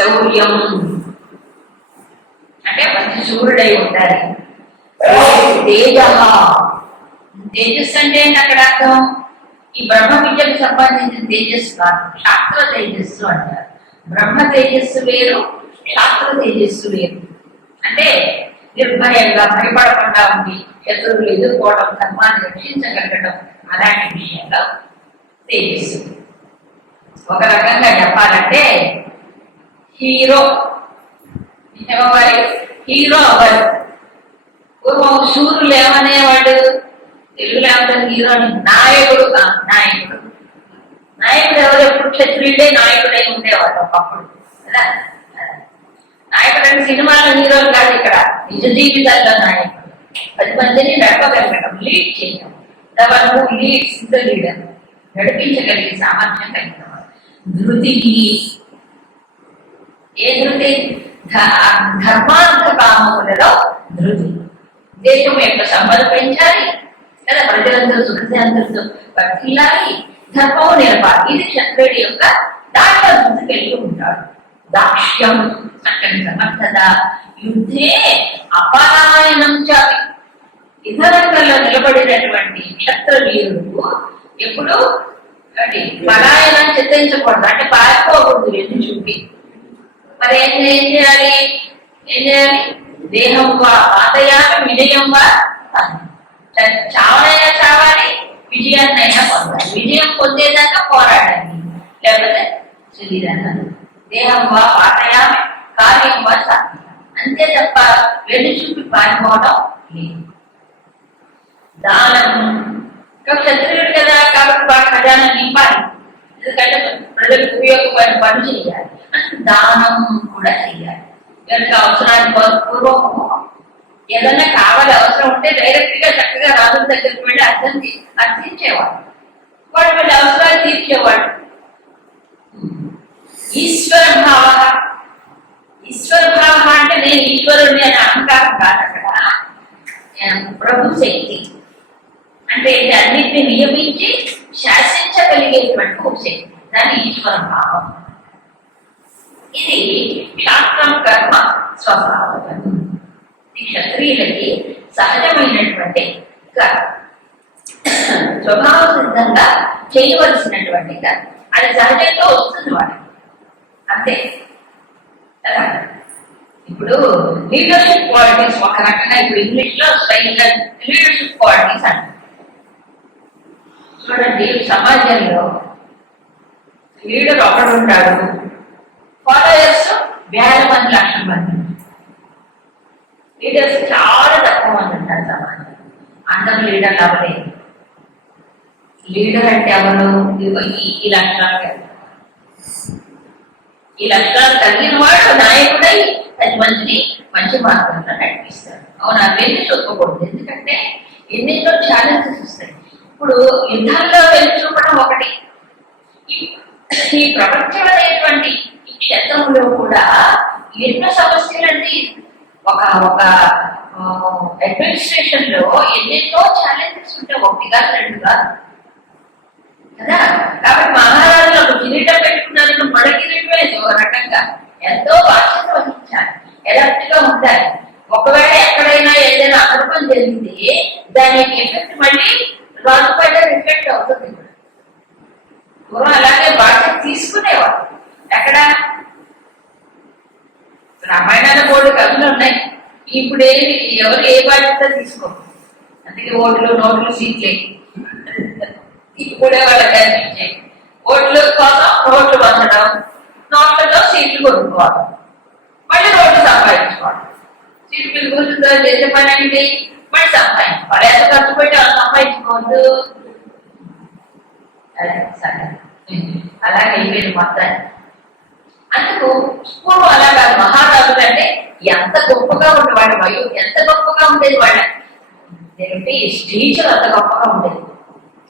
శౌర్యం అంటే మంచి సూర్యుడై ఉండాలి తేజ. తేజస్సు అంటే ఏంటి అక్కడ అర్థం? ఈ బ్రహ్మ విద్యకు సంబంధించిన తేజస్సు కాదు శాస్త్ర తేజస్సు అంటారు. బ్రహ్మ తేజస్సు వేరు శాస్త్ర తేజస్సు వేరు. అంటే నిర్భయంగా భయపడకుండా ఉండి శత్రువులు ఎదుర్కోవడం ధర్మాన్ని రక్షించగలగడం అలాంటి విషయంలో తేజస్సు. ఒక రకంగా చెప్పాలంటే హీరో. ఏమవ్వాలి హీరో అవ్వాలి పూర్వం సూర్యులు ఏమనేవాడు తెలుగులో ఏమంటారు హీరోని నాయకుడు నాయకుడు. నాయకుడు ఎవరు? ఎప్పుడు క్షత్రియుడే నాయకుడై ఉండేవాడు ఒకప్పుడు. కదా? నాయకుడు అంటే సినిమాల హీరోలు కాదు ఇక్కడ. నిజ జీవితాల్లో నాయకుడు. పది మందిని నడపగలగడం లీడ్ చేయడం. Double leads the leader. నడిపించగలిగే సామర్థ్యం కలిగిన వాడు. ధృతి ఏ ధృతి? ధర్మార్థ కామములలో ధృతి. దేశం యొక్క సంపద పెంచాలి కదా ప్రజలందరూ సుఖశాంతులతో వర్తిల్లాలి ధర్మము నిలపాలి ఇది క్షత్రుడి యొక్క దాంట్లో ధృతి కలిగి ఉంటాడు. దాక్ష్యం అక్కడి సమర్థత. యుద్ధే అపారాయణం చాలి యుద్ధరంగంలో నిలబడినటువంటి క్షత్రవీరుడు ఎప్పుడు పలాయనం చిత్రించకూడదు అంటే పారిపోకూడదు ఎన్ని చూపి. మరి ఏం ఏం చేయాలి? ఏం చేయాలి? దేహం వా పాతయామి విజయం వా చావనైనా చావాలి విజయాన్నైనా పొందాలి. విజయం పొందేదాకా పోరాడాలి. లేకపోతే శరీరాన్ని దేహం వా పాతయామి కార్యం వా సాధ్యం అంతే తప్ప వెన్ను చూపి పారిపోవడం లేదు. దానం. ఇంకా క్షత్రియుడు కదా కాబట్టి వాడు ఖజానా నింపాలి. ఎందుకంటే ప్రజలకు ఉపయోగపడే పని చేయాలి. దానం కూడా చేయాలి. కనుక అవసరానికి పూర్వము ఏదైనా కావాలి అవసరం ఉంటే డైరెక్ట్గా చక్కగా రాజుల దగ్గరికి వెళ్ళి అర్థం అర్థించేవాడు వాడు వెళ్ళి అవసరాలు తీర్చేవాడు ఈశ్వర భావ ఈశ్వర భావ అంటే నేను ఈశ్వరుణ్ణి అనే అహంకారం కాదు అక్కడ ప్రభు శక్తి అంటే ఇది అన్నిటిని నియమించి శాసించగలిగేటువంటి ఒక శక్తి దాని ఈశ్వర భావం. ఇది శాస్త్రం కర్మ స్వభావం ఈ క్షత్రియులకి సహజమైనటువంటి కర్మ. స్వభావ సిద్ధంగా చేయవలసినటువంటి కర్మ. అది సహజంగా వస్తుంది వాడికి. అంతే. కదా? ఇప్పుడు లీడర్షిప్ క్వాలిటీస్ ఒక రకంగా ఇప్పుడు ఇంగ్లీష్లో స్టైల్ లీడర్షిప్ క్వాలిటీస్ అంటారు. చూడండి సమాజంలో లీడర్ ఒకడు ఉంటాడు ఫాలోయర్స్ వేల మంది లక్షల మంది లీడర్స్ చాలా తక్కువ మంది ఉంటారు సమాజం అందరూ లీడర్లు అవ్వలేదు లీడర్ అంటే ఎవరు? ఈ- లక్షణాలు ఈ లక్షణాలు కలిగిన వాడు నాయకుడై పది మందిని మంచి మార్గంలో నడిపిస్తాడు. అవును? అవన్నీ చూసుకోకూడదు ఎందుకంటే ఎన్నెన్నో ఛాలెంజెస్ వస్తాయి. ఇప్పుడు యుద్ధాల్లో వెళ్ళి చూపడం ఒకటి. ఈ- ఈ ప్రపంచం అనేటువంటి ఈ క్షేత్రంలో కూడా ఎన్నో సమస్యలండి ఒక ఒక అడ్మినిస్ట్రేషన్లో ఎన్నెన్నో ఛాలెంజెస్ ఉంటాయి ఒకటి కాదు రెండు కాదు? కదా కాబట్టి మహారాజులు ఒక కిరీటం పెట్టుకున్నారు మడ కిరీటం ఒక రకంగా. ఎంతో బాధ్యత వహించాలి. ఎలర్ట్గా ఉండాలి. ఒకవేళ ఎక్కడైనా ఏదైనా అనుభవం జరిగితే దాని ఎఫెక్ట్ మళ్ళీ రాజు పైన రిఫ్లెక్ట్ అవుతుంది పూర్వం అలాగే బాధ్యత తీసుకునేవాడు ఎక్కడ? రామాయణాల బోర్డు కథలు ఉన్నాయి. ఇప్పుడు ఏమి ఎవరు ఏ బాధ్యత తీసుకోరు? అందుకే ఓట్లు నోట్లు సీట్లే. ఇప్పుడే వాళ్ళకి అనిపించాయి ఓట్లు కోసం నోట్లు పొందడం నోట్లతో సీట్లు కొనుక్కోవాలి మళ్ళీ రోడ్లు సంపాదించుకోవాలి సీట్లు పిలుపుతో చేసే పని ఏంటి? మళ్ళీ సంపాదించుకోవాలి ఎంత ఖర్చు పెట్టి అలా సంపాదించుకోవద్దు అదే సరే అలాగే అయిపోయింది మొత్తాన్ని అందుకు పూర్వం అలా కాదు మహారాజులు అంటే ఎంత గొప్పగా ఉండేవాడు వయో ఎంత గొప్పగా ఉండేది వాళ్ళ ఏంటి స్టేజ్ అంత గొప్పగా ఉండేది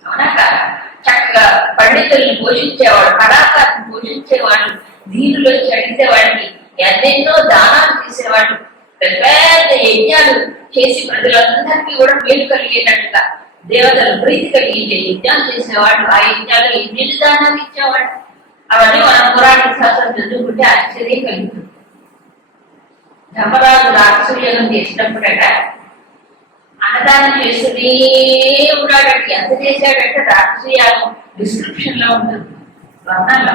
అవునా కాదా చక్కగా పండితుల్ని పోషించేవాడు కళాకారుని పోషించేవాడు దీనులు వచ్చి అడిగితే వాడికి ఎన్నెన్నో దానాలు చేసేవాడు. పెద్ద పెద్ద యజ్ఞాలు చేసి ప్రజలందరికీ కూడా మేలు కలిగేటట్టుగా దేవతలు ప్రీతి కలిగించే యజ్ఞాలు చేసేవాడు ఆ యజ్ఞాలు ఎన్ని దానాలు ఇచ్చేవాడు అవన్నీ మనం పురాణ శాస్త్రం చదువుకుంటే ఆశ్చర్యం కలుగుతుంది. ధర్మరాజు రాక్షసులను చేసినప్పుడట అన్నదానం చేస్తూనే ఉన్నాడట ఎంత చేశాడంటే రాక్షసీయాలు డిస్క్రిప్షన్లో ఉంటుంది. వర్ణంలో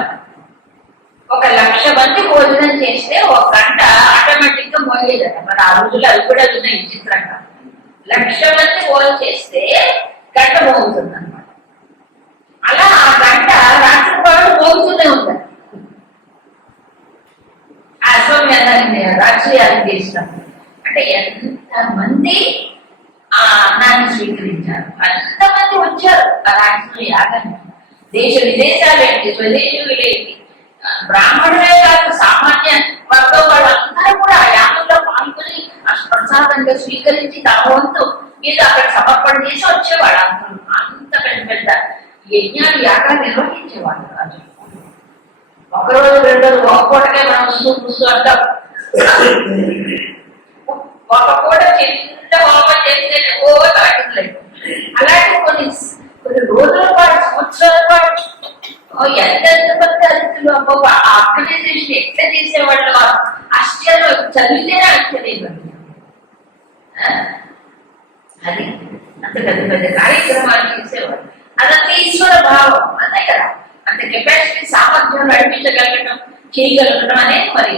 ఒక లక్ష మంది భోజనం చేస్తే ఒక గంట ఆటోమేటిక్గా మోగేదట మరి ఆ రోజుల్లో అవి కూడా ఉన్నాయి విచిత్రంగా. లక్ష మంది భోజనం చేస్తే గంట మోగుతుంది అనమాట అలా ఆ గంట రాత్రి పాటు మోగుతూనే ఉంటుంది. ఆ అశ్వమేధాన్ని రాజకీయాలు చేసినాం అంటే ఎంత మంది ఆ అన్నాన్ని స్వీకరించారు. అంతమంది వచ్చారు. ఆ రాజకీయ యాగాన్ని దేశ విదేశాలు ఏంటి? స్వదేశీయులు ఏంటి? బ్రాహ్మణులే కాదు సామాన్య వర్గం వాళ్ళందరూ కూడా ఆ యాగంలో పాల్గొని ఆ ప్రసాదంగా స్వీకరించి తమ వంతు ఇది అక్కడ సమర్పణ చేసి వచ్చేవాడు అందరూ. అంత పెద్ద పెద్ద యజ్ఞాలు యాగాలు నిర్వహించేవాడు రాజు. ఒకరోజు రెండు రోజులు ఒక పూటకే మనం ముసు ముసు అంటాం. ఒక పూట చిన్న హోమం చేస్తేనే ఓ తాకింది అలాంటి కొన్ని కొన్ని రోజుల పాటు సంవత్సరాల పాటు ఓ ఎంతెంత మంది ఒక అమ్మో ఆ ఆర్గనైజేషన్ ఎట్లా చేసేవాళ్ళు ఆశ్చర్యం చదివితేనే ఆశ్చర్యం అది అంత పెద్ద పెద్ద కార్యక్రమాలు చేసేవాళ్ళు అదంత ఈశ్వర భావం అంతే కదా అంత కెపాసిటీ సామర్థ్యం నడిపించగలగడం చేయగలగడం అనేది మరి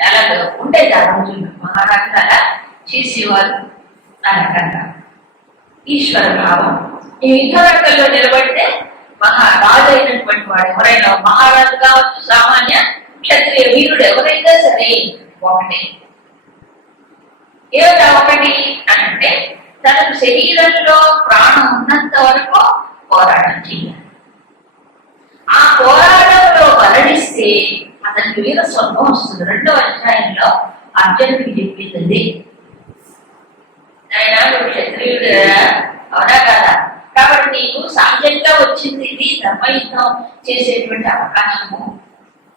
చాలా ఉండేది ఆ రోజుల్లో మహారాజు అలా చేసేవాళ్ళు ఆ రకంగా ఈశ్వర భావం ఈ యుద్ధరంగంలో నిలబడితే మహారాజు అయినటువంటి వాడు ఎవరైనా మహారాజు కావచ్చు సామాన్య క్షత్రియ వీరుడు ఎవరైనా సరే ఒకటే. ఏమిటా ఒకటి అంటే తన శరీరంలో ప్రాణం ఉన్నంత వరకు పోరాటం చేయాలి. ఆ పోరాటంలో మరణిస్తే అతనికి వీర స్వర్గం వస్తుంది. రెండో అధ్యాయంలో అర్జునుడికి చెప్పింది ఆయన క్షత్రియుడు? అవునా కదా? కాబట్టి నీకు సహజంగా వచ్చింది ఇది ధర్మయుద్ధం చేసేటువంటి అవకాశము.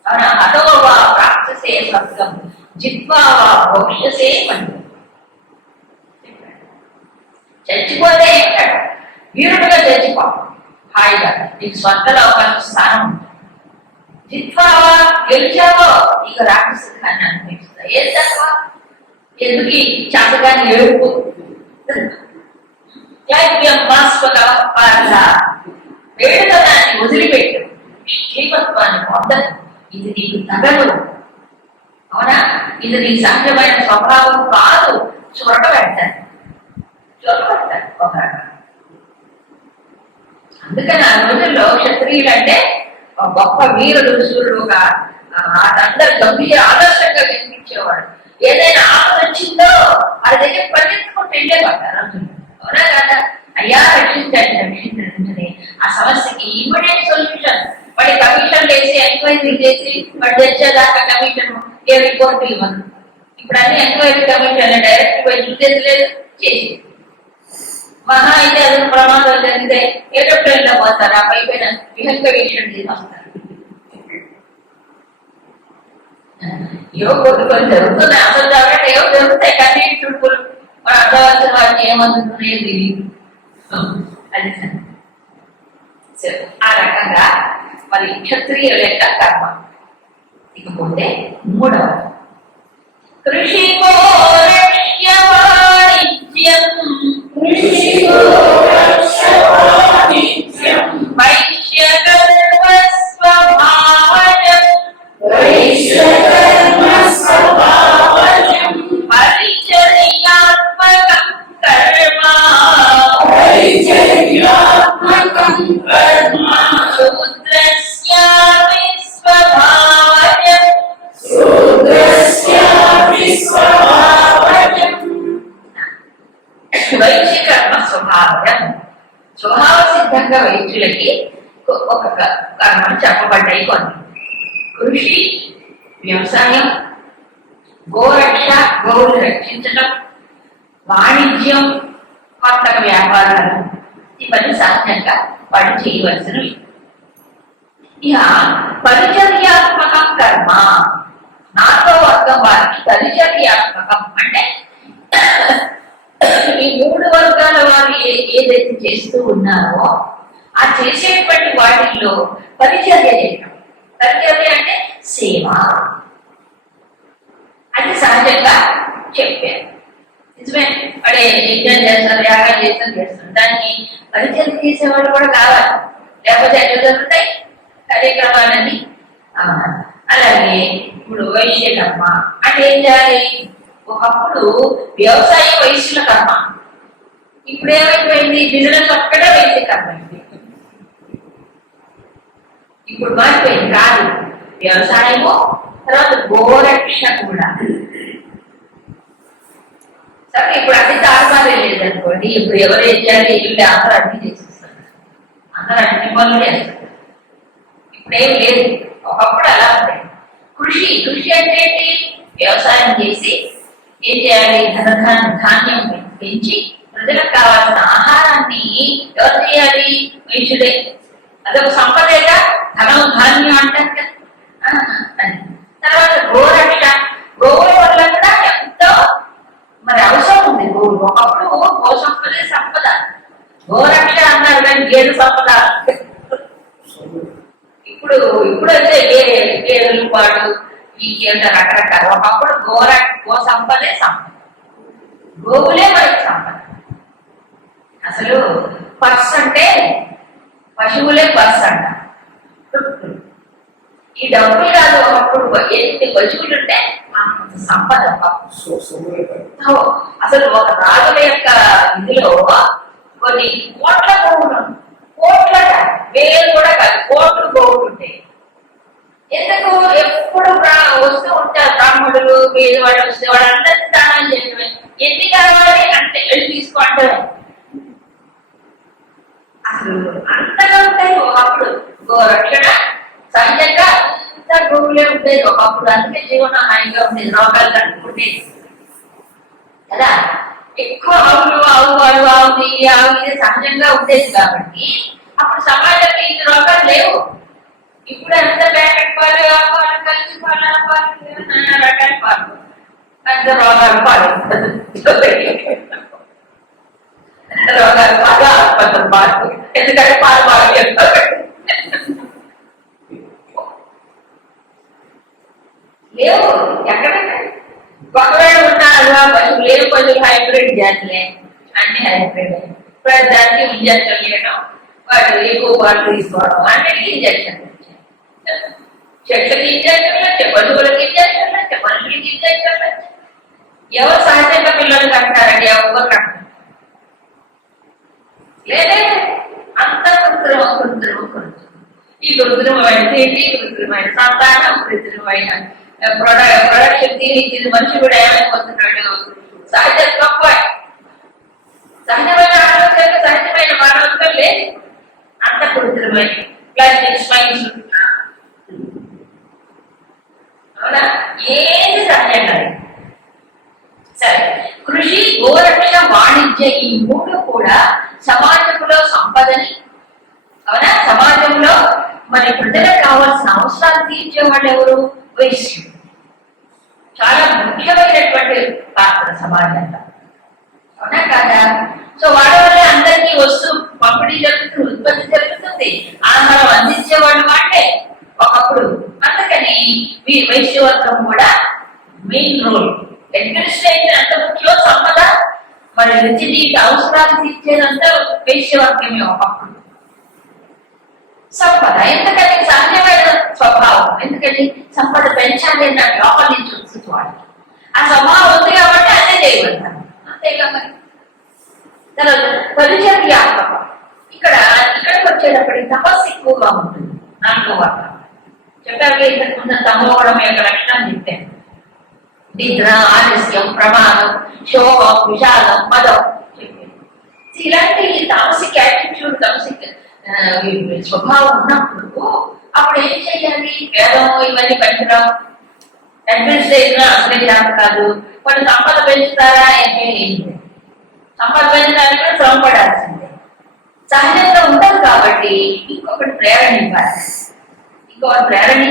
అవునా? అదో వా ప్రాప్తసే స్వర్గం జిత్వా వా భవిష్యసే మండు చచ్చిపోతే ఏంటాడు వీరుడుగా చచ్చిపో హాయిగా నీకు స్వర్గలోకాల స్థానం ఉంటుంది జిత్వావా గెలిచావో నీకు రాక్షసుడిగాన్ని అనిపిస్తుంది ఏం తక్కువ? ఎందుకు? ఈ చాతగాని ఏడుపు. క్లైవ్యం మాస్పద వదిలిపెట్టు. పొందదు ఇది నీకు తగదు. అవునా? ఇది నీ సహజమైన స్వభావం కాదు. చొరట పెడతాను. చొరట పెడతాను ఒక అందుకని ఆ రోజుల్లో క్షత్రియులు అంటే ఒక గొప్ప వీరుడు సూర్యుడుగా ఒక అందరు గంభీర ఆదర్శంగా కనిపించేవాడు. ఏదైనా ఆపద వచ్చిందో అది దగ్గర పరిగెత్తుకుంటూ వెళ్ళేవాడు ఆ రోజుల్లో. అవునా కదా? అయ్యా రక్షించండి రక్షించండి. ఆ సమస్యకి ఇమ్మీడియట్ సొల్యూషన్ వాడి కమిషన్ వేసి ఎంక్వైరీ చేసి వాడు తెచ్చేదాకా కమిషన్ ఏ రిపోర్ట్ ఇవ్వను ఇప్పుడు అన్ని ఎంక్వైరీ కమిషన్ డైరెక్ట్ పోయి చూసేది. లేదు చేసి మహా అయితే అదొక ప్రమాదం జరిగితే ఏరోప్లేన్లో పోతారు? ఆ పై పైపైన విహంకవేషన్ వస్తారు ఏవో కొన్ని కొన్ని జరుగుతున్నాయి. అసలు కాబట్టి ఏవో జరుగుతాయి కానీ చుట్టుకులు మన అర్థవలసిన వాటిని ఏమవుతున్నాయో తెలియదు అది సరే. సరే, ఆ రకంగా మరి క్షత్రియుల యొక్క కర్మ ఇకపోతే మూడవ కృషికో రక్ష్య వాణిజ్యం కృషికో పరిచర్యాత్మకం స్వభావం స్వభావ సిద్ధంగా వైద్యులకి ఒక- ఒక కర్మలు చెప్పబడ్డాయి కొన్ని. కృషి వ్యవసాయం గోరక్ష గోవులు రక్షించడం వాణిజ్యం వర్తక వ్యాపారాలు. ఇవన్నీ సహజంగా వాడు చేయవలసినవి ఇక పరిచర్యాత్మకం కర్మ నాతో వర్గం వారికి పరిచర్యాత్మకం అంటే ఈ మూడు వర్గాల వారు ఏదైతే చేస్తూ ఉన్నారో ఆ చేసేటువంటి వాటిల్లో పరిచర్య చేయడం పరిచర్య అంటే సేవ. అది సహజంగా చెప్పారు. నిజమే. అడే యజ్ఞం చేస్తారు యాగం చేస్తారు చేస్తారు దాన్ని పరిచయం చేసేవాళ్ళు కూడా కావాలి. లేకపోతే ఎట్లా జరుగుతాయి? కార్యక్రమాలన్నీ అలాగే ఇప్పుడు వైశ్య కర్మ అంటే ఏం చేయాలి? ఒకప్పుడు వ్యవసాయ వైశ్యుల కర్మ. ఇప్పుడు ఏమైపోయింది? బిజినెస్ ఒక్కడే వైద్య కర్మ అయింది. ఇప్పుడు మారిపోయింది కాదు. వ్యవసాయము తర్వాత గోరక్ష కూడా. సరే ఇప్పుడు అన్ని తారుమారే వెళ్ళేది అనుకోండి? ఇప్పుడు ఎవరు ఏం చేయాలి? వీళ్ళు అందరూ అన్ని చేసేస్తారు. అందరూ అన్ని పనులు చేస్తారు. ఇప్పుడు ఏం లేదు. ఒకప్పుడు అలా ఉండేది. కృషి కృషి అంటే ఏంటి? వ్యవసాయం చేసి ఏం చేయాలి? ధనధాన్ ధాన్యం పెంచి ప్రజలకు కావాల్సిన ఆహారాన్ని ఎవరు చేయాలి? వైద్యుడే అదొక సంపదేగా ధనం ధాన్యం అంటారు కదా. అది తర్వాత గోరక్ష గోవుల వల్ల కూడా ఎంతో మరి అవసరం ఉంది గోవు ఒకప్పుడు గో సంపదే సంపద గోరక్ష అన్నారు కానీ గేదె సంపద ఇప్పుడు ఇప్పుడు అయితే గే- గేదెలు పాడు గేదె రకరకాల. ఒకప్పుడు గోర గో సంపదే సంపద. గోవులే మనకి సంపద. అసలు పర్స్ అంటే పశువులే పర్స్ అంట. ఈ డబ్బులు కాదు ఒకప్పుడు ఎన్ని పశువులు ఉంటే సంపద. అసలు ఒక రాజుల యొక్క ఇదిలో కొన్ని కోట్ల గోవులు కోట్ల వేలు కూడా కాదు కోట్లు గోవులు ఉంటాయి. ఎందుకు? ఎప్పుడు వస్తూ ఉంటారు బ్రాహ్మణులు పేదవాళ్ళు వచ్చేవాడు వాళ్ళందరికీ దానం చేయడమే. ఎన్ని కావాలి అంటే వెళ్ళి తీసుకుంటారు అసలు అంతగా ఉంటాయి ఒకప్పుడు. రక్షణ సహజంగా ఇంత గోవులే ఉండేది ఒకప్పుడు. అందుకే జీవనం హాయిగా ఉండేది రోగాలు కట్టుకుంటేది కదా? ఎక్కువ ఆవులు ఆవు వాడు ఆవు ఆవు ఇది సహజంగా ఉండేది కాబట్టి అప్పుడు సమాజంలో ఇన్ని రోగాలు లేవు. ఇప్పుడు అంత ప్యాకెట్ పాలు ఆ పాలు కలిసి పాలు ఆ పాలు నానా రకాల పాలు అంత రోగాలు పాలు రోగాలు పాలు ఆసుపత్రి పాలు ఎందుకంటే పాలు బాగా చెప్తారు లేవు ఎక్కడెక్కడ ఒకవేళ ఉన్నారు పశువులు లేవు పశువులు హైబ్రిడ్ జాతులే అన్ని హైబ్రిడ్ ఇప్పుడు దానికి ఇంజక్షన్ చేయడం వాడు ఎక్కువ పాలు తీసుకోవడం అన్నిటికీ ఇంజక్షన్ చెట్లకి ఇంజక్షన్ వచ్చే పశువులకి ఇంజక్షన్ వచ్చే మనుషులకి ఇంజక్షన్ వచ్చే ఎవరు సహజంగా పిల్లలు కంటారండి ఎవరు కంటారు లేదే అంత కృత్రిమ కృత్రిమ కృత్రిమ ఈ కృత్రిమైన తిండి కృత్రిమైన సంతానం కృత్రిమైన ప్రొడక్షన్ తిని తిని మనిషి కూడా ఏమైపోతున్నాడు సహజ తప్ప సహజమైన ఆరోగ్యంగా సహజమైన మానవంతో లేదు అంత కృత్రిమైన ప్లాస్టిక్ స్మైల్స్ అవునా? ఏది సహజంగా లేదు. సరే. కృషి గోరక్ష వాణిజ్య ఈ మూడు కూడా సమాజంలో సంపదని. అవునా? సమాజంలో మరి ప్రజలకు కావాల్సిన అవసరాలు తీర్చే వాళ్ళు ఎవరు? వైశ్యులు. చాలా ముఖ్యమైనటువంటి పాత్ర సమాజంలో. అవునా కాదా? సో వాళ్ళ వల్ల అందరికీ వస్తూ పంపిణీ జరుగుతుంది ఉత్పత్తి జరుగుతుంది. ఆహారం అందించే వాళ్ళు వాళ్ళే ఒకప్పుడు అందుకని మీ వైశ్యవర్గం కూడా మెయిన్ రోల్ అడ్మినిస్ట్రేషన్ అంత ముఖ్యం సంపద మరి నిత్య జీవిత అవసరాలు తీర్చేదంతా వైశ్యవర్గమే ఒకప్పుడు సంపద. ఎందుకని? సహజమైన స్వభావం. ఎందుకని? సంపద పెంచాలి అన్న లోపల నుంచి వస్తుంది వాడికి ఆ స్వభావం ఉంది కాబట్టి అదే చేయగలుగుతాను అంతేగా మరి. తర్వాత పరిచర్యాత్మకం. ఇక్కడ ఇక్కడికి వచ్చేటప్పటికి తపస్సు ఎక్కువగా ఉంటుంది. నాలుగో వర్గం. చెప్పారు ఇంతకు ముందు తమోగుణం యొక్క లక్షణం చెప్పాను నిద్ర ఆలస్యం ప్రమాదం శోభం విషాదం మదం చెప్పాను ఇలాంటి తామసిక యాటిట్యూడ్ తామసిక్ స్వభావం ఉన్నప్పుడు అప్పుడు ఏం చేయాలి వేదం ఇవన్నీ పెంచడం అడ్మినిస్ట్రేషన్ అసలే చేత కాదు వాళ్ళు సంపద పెంచుతారా అంటే ఏం సంపద పెంచడానికి కూడా శ్రమ సహజంగా ఉండదు కాబట్టి ఇంకొకటి ప్రేరణ ఇవ్వాలి ఇంకొకటి ప్రేరణ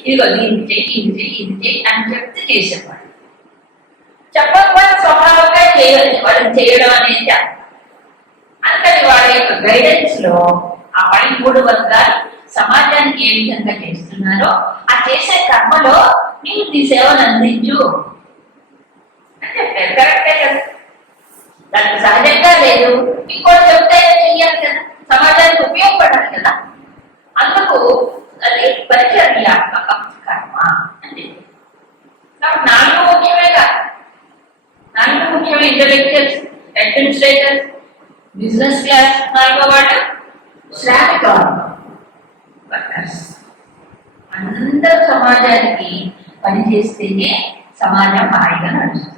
ఇదిగో దీన్ని చేయి ఇది చేయి ఇది చేయి అని చెప్తే చేసేవాడు. చెప్పకపోతే స్వభావంగా చేయాలి వాళ్ళని చేయడం అనేది చేస్తారు. అందుకని వాళ్ళ యొక్క గైడెన్స్లో ఆ పైమూడు వద్ద సమాజానికి ఏ విధంగా చేస్తున్నారో ఆ చేసే కర్మలో నీవు నీ సేవను అందించు అని చెప్పారు. కరెక్టే కదా? దానికి సహజంగా లేదు. ఇంకోటి చెప్తే చెయ్యాలి కదా? సమాజానికి ఉపయోగపడాలి కదా? అందుకు పరిచర్యాత్మక కర్మ అని నాకు నాలుగు ముఖ్యమే కాదు. నాలుగు ముఖ్యమే ఇంటలెక్చువల్స్ అడ్మినిస్ట్రేటర్స్ బిజినెస్ క్లాస్ నాలుగో వాడు శ్రామిక వర్కర్స్ అందరూ సమాజానికి పనిచేస్తేనే సమాజం హాయిగా నడుస్తుంది.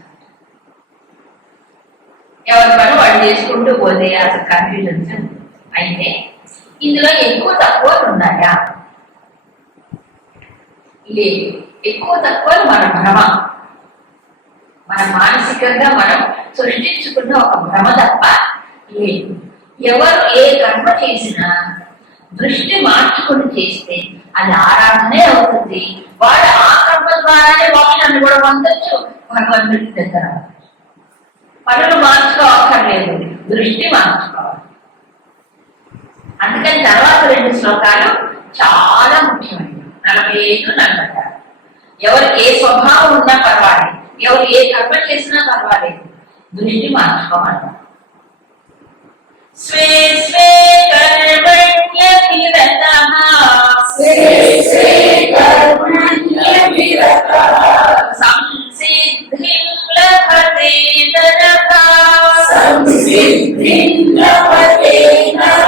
ఎవరి పని వాళ్ళు చేసుకుంటూ పోతే అసలు కన్ఫ్యూజన్స్ అయితే ఇందులో ఎక్కువ తక్కువ ఉన్నాయా లేదు ఎక్కువ తక్కువ మన భ్రమ. మన మానసికంగా మనం సృష్టించుకున్న ఒక భ్రమ తప్ప లేదు ఎవరు ఏ కర్మ చేసినా దృష్టి మార్చుకుని చేస్తే అది ఆరాధనే అవుతుంది. వాడు ఆ కర్మ ద్వారానే మోక్షాన్ని కూడా పొందొచ్చు. భగవంతుడి దగ్గర. పనులు మార్చుకోవక్కర్లేదు దృష్టి మార్చుకోవాలి. అందుకని తర్వాత రెండు శ్లోకాలు చాలా ముఖ్యమైనవి. నలభై ఐదు నలభై ఎవరు ఏ స్వభావం ఉన్నా పర్వాలేదు. ఎవరు ఏ కర్మ చేసినా పర్వాలేదు. దృష్టి మార్చుకోమన్నారు స్వే స్వే కర్మణ్యభిరతః స్వే స్వే కర్మణ్యవిరతః సంసిద్ధిం లభతే నరః సంసిద్ధిం లభతే నరః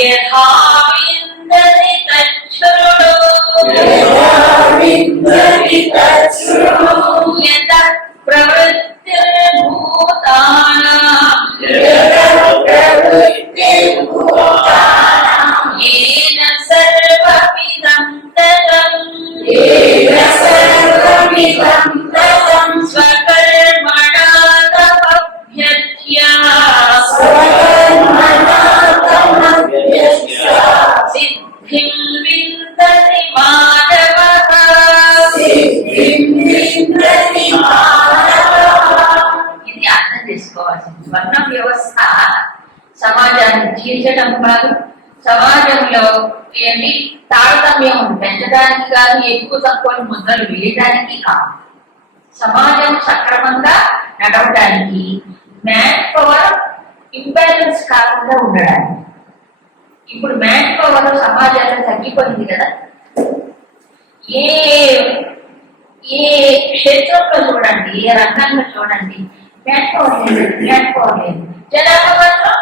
Yehovah, in the name of వెళ్ళడానికి కాదు. సమాజం సక్రమంగా నడవడానికి మ్యాన్ పవర్ ఇంబ్యాలెన్స్ కాకుండా ఉండడానికి. ఇప్పుడు మ్యాన్ పవర్ సమాజంలో తగ్గిపోయింది కదా. ఏ ఏ క్షేత్రంలో చూడండి ఏ రంగంలో చూడండి మ్యాన్ పవర్ లేదు మ్యాన్ పవర్ లేదు. జనాభా మాత్రం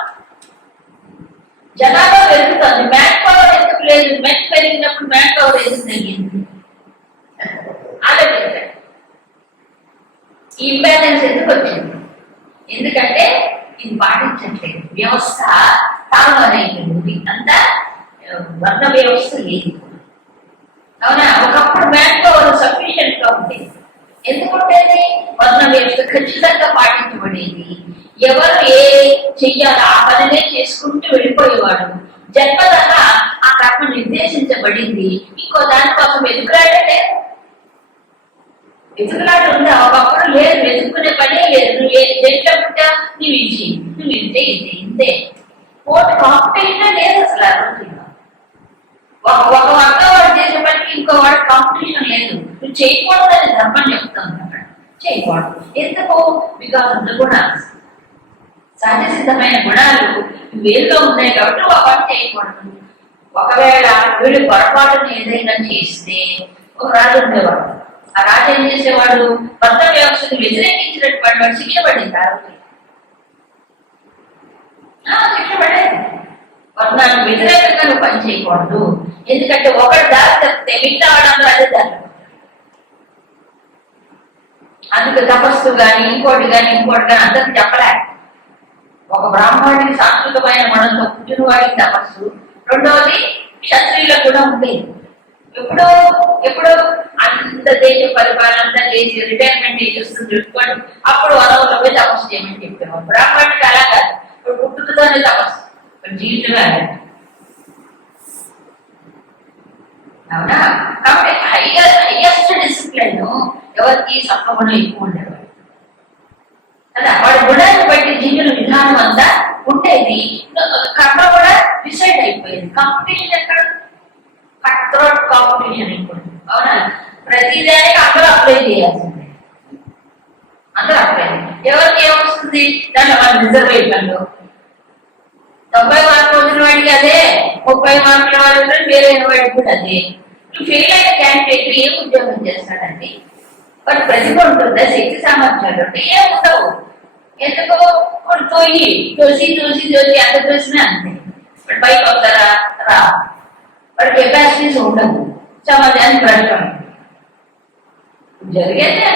జనాభా పెరుగుతుంది. మ్యాన్ పవర్ ఎందుకు లేదు? మెన్ పెరిగినప్పుడు మ్యాన్ పవర్ ఎందుకు తగ్గింది? ఆలోచించండి ఇంబ్యాలెన్స్ ఎందుకు వచ్చింది? ఎందుకంటే ఇది పాటించట్లేదు. వ్యవస్థ తామరైపోయింది అంతా వర్ణ వ్యవస్థ లేదు. అవునా? ఒకప్పుడు మ్యాన్ పవర్ సఫిషియెంట్గా ఉండేది? ఎందుకుంటేది వర్ణ వ్యవస్థ ఖచ్చితంగా పాటించబడేది. ఎవరు ఏ చెయ్యాలో ఆ పనినే చేసుకుంటూ వెళ్ళిపోయేవాడు. జన్మదహ ఆ కర్మ నిర్దేశించబడింది. ఇంకో దానికోసం ఎదుగురాడే లేదు? వెతుకులాట ఉందా ఒకప్పుడు లేదు వెతుక్కునే పనే లేదు. నువ్వు ఏ దేంట్లో పుట్టా? నువ్వు ఇది నువ్వు ఇంతే ఇది ఇంతే. ఓటు కాంపిటీషన్ లేదు అసలు ఆ రోజుల్లో ఒక ఒక వర్గం వాడు చేసే పనికి ఇంకో వాడు కాంపిటీషన్ లేదు. నువ్వు చేయకూడదు అని ధర్మం చెప్తాను అక్కడ చేయకూడదు. ఎందుకు? బికాస్ ఆఫ్ ద గుణాలు. సహజ సిద్ధమైన గుణాలు వేరుగా ఉన్నాయి కాబట్టి ఒక పని చేయకూడదు. ఒకవేళ వీళ్ళు పొరపాటును ఏదైనా చేస్తే ఒక రాజు ఉండేవాడు. ఆ రాజు ఏం చేసేవాడు భర్త వ్యవస్థను వ్యతిరేకించినటువంటి వాడు శిక్ష పడింది? ఆ రోజు శిక్ష పడేది వర్ణానికి వ్యతిరేకంగా నువ్వు పని చేయకూడదు. ఎందుకంటే ఒకటి దారి తప్పితే మిగతా వాళ్ళందరూ అదే దారి అందుకు తపస్సు కానీ ఇంకోటి కానీ ఇంకోటి కానీ అందరికి చెప్పలే ఒక బ్రాహ్మణుడికి సాంస్కృతమైన మనంతో పుట్టిన వాడికి తపస్సు. రెండవది క్షత్రియులకు కూడా ఉండేది ఎప్పుడో ఎప్పుడో అంత దేశ పరిపాలన అంతా చేసి రిటైర్మెంట్ ఏజ్ వస్తుంది చెప్పుకోండి అప్పుడు వనవులో పోయి తపస్సు చేయమని చెప్పాము బ్రాహ్మణుడికి అలా కాదు. ఇప్పుడు పుట్టుకతోనే తపస్సు. జీవితమే అవునా? కాబట్టి హైయెస్ట్ హైయెస్ట్ డిసిప్లిన్ ఎవరికి సత్వగుణం ఎక్కువ ఉండేవాడు కదా? వాడు గుణాన్ని బట్టి జీవుల విధానం అంతా ఉండేది. కర్మ కూడా డిసైడ్ అయిపోయింది. కాంపిటీషన్ ఎక్కడ? కట్ త్రోట్ కాంపిటీషన్ ఇప్పుడు అవునా? ప్రతిదానికి అందరూ అప్లై చేయాల్సిందే. అందరూ అప్లై ఎవరికి ఏమొస్తుంది? దాంట్లో మన రిజర్వేషన్లు తొంభై మార్కులు వచ్చిన వాడికి అదే ముప్పై మార్కుల వాళ్ళు ఉంటాడు, ఫెయిల్ అయిన వాడికి కూడా అదే. ఫెయిల్ అయిన క్యాండిడేట్ ఏం ఉద్యోగం చేస్తాడండి? వాడు ప్రతిభ ఉంటుందా? శక్తి సామర్థ్యాలు ఉంటే ఏం ఉండవు. ఎందుకో? తోయి తోసి తోసి తోసి అంత తోసినా అంతే. బయట వస్తారా రా వాడి కెపాసిటీస్ ఉండదు. సమాజానికి ప్రశ్న. జరిగేదే.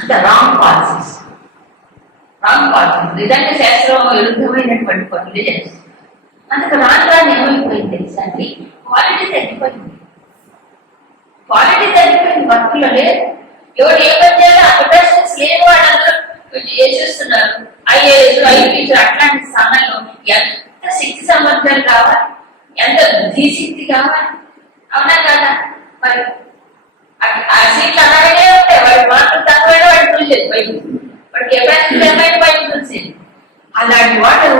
అంత రాంగ్ పాలసీస్ రాంగ్ పాలసీస్ నిజంగా శాస్త్రం విరుద్ధమైనటువంటి పనులు చేస్తుంది. అందుకు రాను రాని ఏమైపోయింది తెలుసా అండి క్వాలిటీ తగ్గిపోయింది. క్వాలిటీ తగ్గిపోయింది. వర్క్లో లేదు. ఎవరు ఏ పని చేయాలో ఆ కెపాసిటీస్ లేని వాళ్ళందరూ చేసేస్తున్నారు ఐఏఎస్ ఐపీఎస్ అట్లాంటి స్థానాల్లో ఎంత శక్తి సామర్థ్యాలు కావాలి ఎంత బుద్ధిశక్తి కావాలి? అవునా కాదా? మరి ఆ- ఆ సీట్లు అలాగే ఉంటాయి. వాడి మాటలు తక్కువైనా వాడు చూసేది పైకి వాడికి ఎవరైనా ఏమైనా పైకి చూసేది. అలాంటి వాడు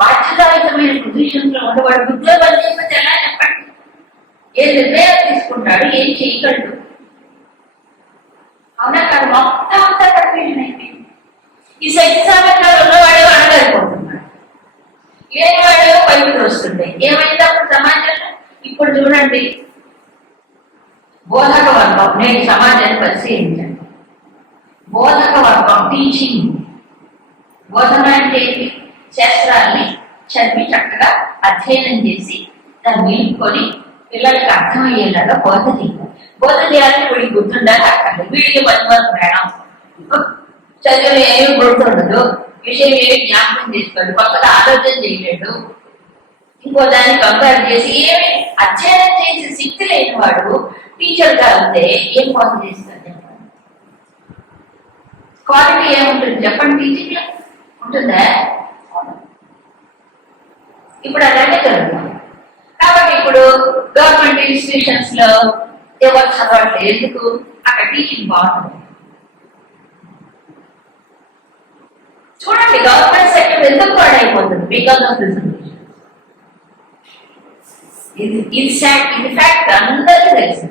బాధ్యతాయుతమైన పొజిషన్లో ఉండే వాడు బుద్ధిలో పని చేయకపోతే ఎలా చెప్పండి? ఏ నిర్ణయాలు తీసుకుంటాడు? ఏం చేయగలడు? అవునా కాదు? మొత్తం అంతా కన్ఫ్యూజన్ అయిపోయింది ఈ శక్తి సామర్థ్యాలు ఉన్నవాడే అనగలిపోతున్నాడు లేని వాళ్ళలో పైకి వస్తుంది ఏమైంది అప్పుడు సమాజంలో? ఇప్పుడు చూడండి. బోధక వర్గం నేను సమాజాన్ని పరిశీలించాను బోధక వర్గం టీచింగ్ బోధన అంటే ఏంటి? శాస్త్రాన్ని చదివి చక్కగా అధ్యయనం చేసి దాన్ని నిలుపుకొని పిల్లలకి అర్థమయ్యేలాగా బోధ చేయాలి. బోధ చేయాలని వీడికి గుర్తుండాలి అక్కడ. వీడికి పని వరకు మేడం. చదివిన ఏమి గుర్తుండదు. విషయం ఏమి జ్ఞాపకం చేసుకోడు కొత్తగా ఆలోచన చేయలేడు ఇంకో దాన్ని కంపేర్ చేసి ఏమి అధ్యయనం చేసి శక్తి లేని వాడు టీచర్ కలిగితే ఏం బోధ చేస్తాడు చెప్పండి. క్వాలిటీ ఏముంటుంది చెప్పండి టీచింగ్లో? ఉంటుందా? ఇప్పుడు అలాగే జరుగుతుంది కాబట్టి ఇప్పుడు గవర్నమెంట్ ఇన్స్టిట్యూషన్స్లో ఎవరు చదవట్లేదు? ఎందుకు అక్కడ టీచింగ్ బాగుంటుంది. చూడండి గవర్నమెంట్ సెక్టర్ ఎందుకు పాడైపోతుంది? బికాస్ ఆఫ్ రిజర్వేషన్ ఇది ఇది ఫ్యాక్ట్ ఇది ఫ్యాక్ట్ అందరికీ తెలుసు.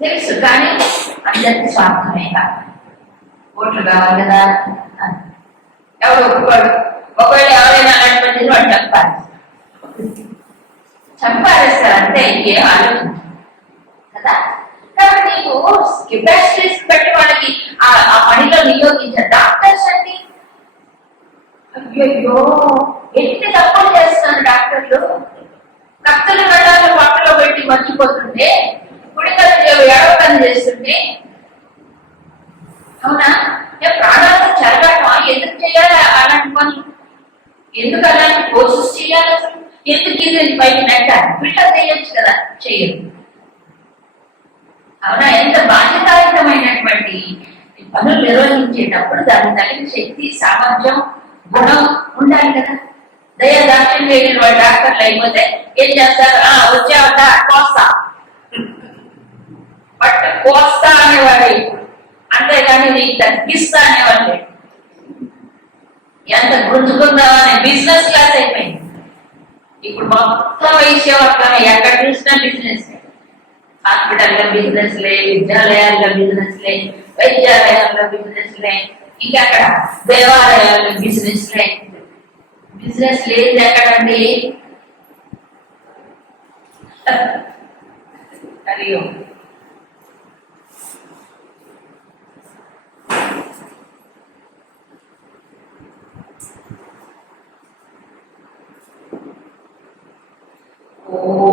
తెలుసు కానీ అందరికీ స్వార్థమే కాదు. ఓట్లు కావాలి కదా? ఎవరు ఒప్పుకోడు ఒకవేళ ఎవరైనా అలాంటి పని వాడు చెప్పాలి చంపారేస్తారు అంటే ఇంకేం ఆలోచించారు కదా? కాబట్టి నీకు కెపాసిటీస్ పెట్టి వాళ్ళకి ఆ పనిలో నియోగించారు డాక్టర్స్ అండి. అయ్యో ఎన్ని తప్పులు చేస్తున్నారు డాక్టర్లు? కత్తులు గడాలు పక్కలో పెట్టి మర్చిపోతుంటే కుడికలు ఎడవకని చేస్తుంటే అవునా? నేను ప్రాణాలతో చెరగటం ఎందుకు చేయాలి అలాంటి పని? ఎందుకు అలాంటి కోర్సెస్ చేయాలి? ఎందుకు ఇది పైకి నెట్టాలి చేయొచ్చు కదా చేయరు. అవునా? ఎంత బాధ్యతాయుతమైనటువంటి పనులు నిర్వహించేటప్పుడు దాని తగిన శక్తి సామర్థ్యం గుణం ఉండాలి కదా. దయ దాక్షిణ్యం లేని వాడు డాక్టర్లు అయిపోతే ఏం చేస్తారు? ఆ వచ్చావట కోస్తా. బట్ కోస్తా అనేవాడే అంతేగాని నీకు తగ్గిస్తా అనేవాళ్ళే ఎంత గుంజుకుందాం అనే బిజినెస్ క్లాస్ అయిపోయింది. ఇప్పుడు మొత్తం వైశ్యవర్గం ఎక్కడ చూసినా బిజినెస్ హాస్పిటల్లో బిజినెస్లే విద్యాలయాల్లో బిజినెస్లే వైద్యాలయాల్లో బిజినెస్లే ఇంకా అక్కడ దేవాలయాల్లో బిజినెస్లే బిజినెస్ లేదు ఎక్కడండి హరి ఓం ॐ